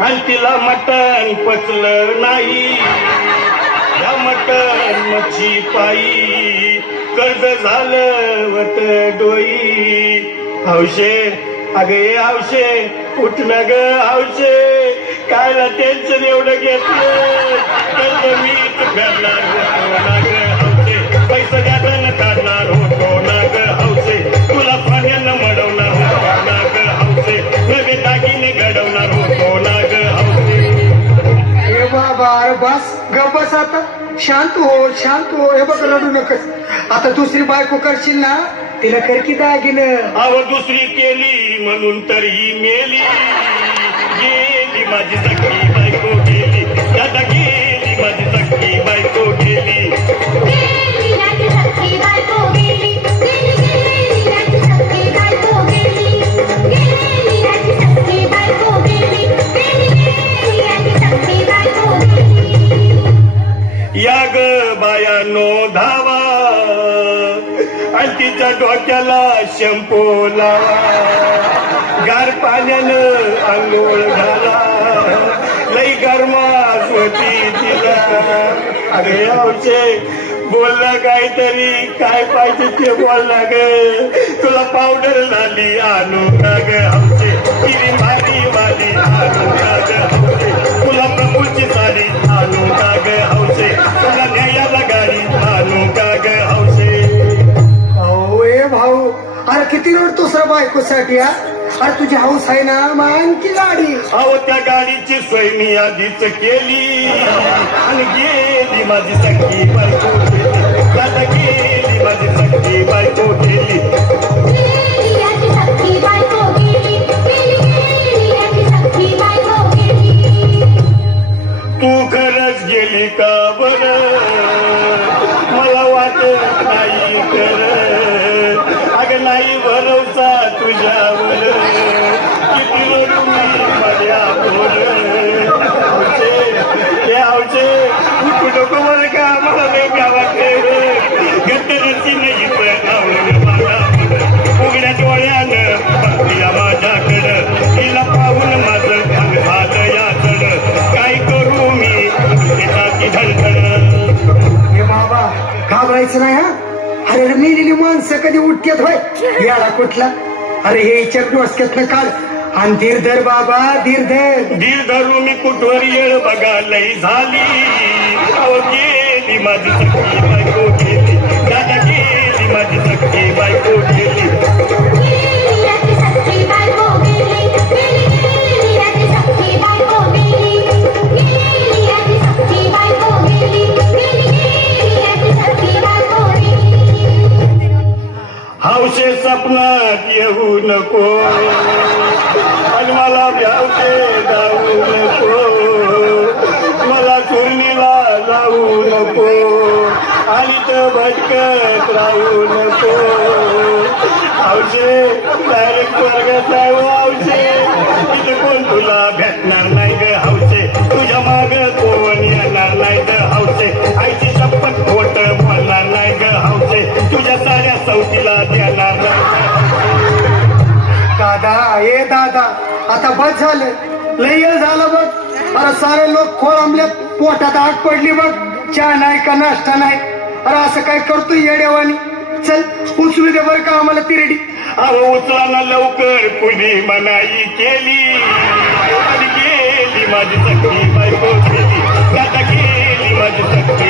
आणि तिला मटण पचलं नाही. या मटण मच्छी पायी कर्ज झालं वत डोई. हौशे अगे हौशे उठ ना ग हौशे, कायला टेन्शन एवढं घेतलं. कर्ज मीच फेडणार होतो ना ग हौशे, पैसा द्यायला काढणार होतो ना ग हौशे, तुला पाण्यानं मडवणार होतो ना ग हौशे, नवे दागिने घडवणार होतो ना ग हौशे. हे बाबा अरे बस गप्पस आता, शांत हो. हे बघ रडू नकस. आता दुसरी बायको करशील ना, तिला कर की दागिनं. अव दुसरी केली म्हणून तर ही मेली. गेली माझी सखी बायको गेली, आता गेली माझी सखी बायको गेली. गेली राजी सखी बायको गेली, गेली राजी सखी बायको गेली, गेली राजी सखी बायको गेली, गेली राजी सखी बायको गेली. या ग बायानो धावा आणि तिच्या डोक्याला शॅम्पू लावा, गार पाण्यानं आंघोळ घाला, लई गरमास होती तिला. अरे हौशे बोलला काहीतरी, काय पाहिजे ते बोलला ग. तुला पावडर लाली आणू का ग हौशे, तिरी माली आणू का ग हौशे, तुला प्रभूची साडी आणू का ग हौशे, तुला न्यायाला गाडी आणू का ग हौशे. भाऊ ए भाऊ, अरे किती रडतोस रे बायकोसाठी हा? अरे तुझी हौस आहे ना, मग आणखी गाडी. अहो त्या गाडीची सोय मी आधीच केली आणि गेली माझी सखी बायको गेली, आता गेली माझी सखी बायको गेली. गेली राजी सखी बायको गेली, गेली राजी सखी बायको गेली. तू खरंच गेली का बरं, मला वाटत नाही कर. अगं नाही भरवसा तुझ्यावर, किती रडू मी माझ्या बोल. हौशे उठू नको बरं का, मला लय गावाकडे गटरची नाही पण आवडलं मला. उघड्या डोळ्यानं बघतीया माझ्याकडं, तिला पाहून माझं अंग झालं याचड. काय करू मी ती धडधड. हे बाबा घाबरायचं नाही हा. अरे मेलेली माणसं कधी उठतात होय याला कुठला. अरे हे इच्छा डोसक्यातनं काढ आणि धीर धर बाबा, धीर धर. धीर धरू मी कुठवर येळ बघा लई झाली. अहो गेली माझी सखी बायको गेली, दादा गेली माझी सखी बायको गेली. गेली राजी सखी बायको गेली, गेली राजी सखी बायको गेली, गेली राजी सखी बायको गेली, गेली राजी सखी बायको गेली. हौशे सपनात येऊ नको आणि मला भ्यावते जाऊ नको, मला चुरणीला जाऊ नको आणि तर भटकत राहू नको. हौशे डायरेक्ट वर्गात आहे हौशे, तिथे कोण तुला भेटणार नाही ग हौशे, तुझ्या माग कोण येणार नाही ग हौशे, आईची शपथ खोट बोलणार नाही ग हौशे, तुझ्या साऱ्या सवतीला देणार नाही. दादा ए दादा, आता बस झालं, लय वेळ झाला बघ. अरे सारे लोक खोळंबल्यात, पोटात आग पडली बघ. चहा नाही का नाश्ता नाही. अरे असं काय करतोय येड्यावानी. चल उचलू दे बरं का आम्हाला तिरडी. अहो उचला ना लवकर, कुणी मनाई केली आणि गेली माझी सखी बायको गेली, आता गेली माझी सखी